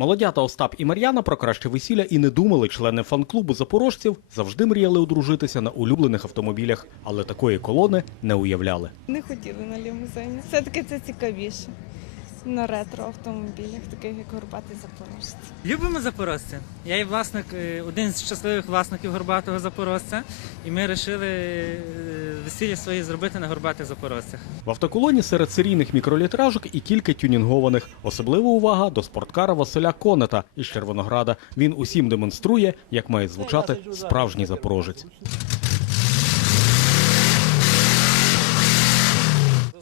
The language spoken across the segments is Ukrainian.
Молодята Остап і Мар'яна про краще весілля і не думали. Члени фан-клубу запорожців завжди мріяли одружитися на улюблених автомобілях, але такої колони не уявляли. Не хотіли на лімузині. Все-таки це цікавіше. На ретро автомобілях, таких як горбатий запорожець. Любимо запорожця. Я є власник, е, один з щасливих власників горбатого запорожця, і ми вирішили е, весілля свої зробити на горбатих запорожцях. В автоколоні серед серійних мікролітражок і кілька тюнінгованих. Особлива увага до спорткара Василя Конета із Червонограда. Він усім демонструє, як має звучати справжній запорожець.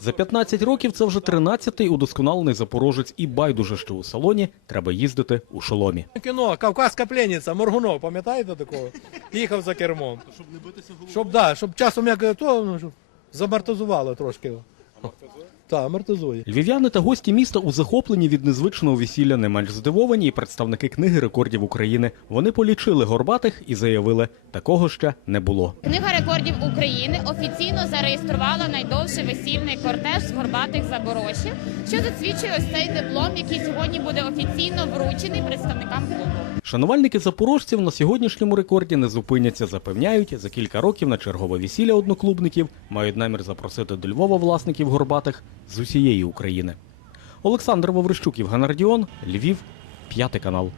За 15 років це вже 13-й удосконалений запорожець, і байдуже, що у салоні треба їздити у шоломі. Кіно Кавказька пленниця, Моргунов, пам'ятаєте такого? Їхав за кермом. Щоб не битися головою? Щоб, да, щоб часом як то, ну, щоб замортизувало трошки. Так, амортизує. Львів'яни та гості міста у захопленні від незвичного весілля не менш здивовані і представники книги рекордів України. Вони полічили горбатих і заявили, такого ще не було. Книга рекордів України офіційно зареєструвала найдовший весільний кортеж з горбатих заборожжів, що засвідчує ось цей диплом, який сьогодні буде офіційно вручений представникам клубу. Шанувальники запорожців на сьогоднішньому рекорді не зупиняться. Запевняють, за кілька років на чергове весілля одноклубників мають намір запросити до Львова власників горбатих з усієї України. Олександр Воврищук, Євген Радіон, Львів, п'ятий канал.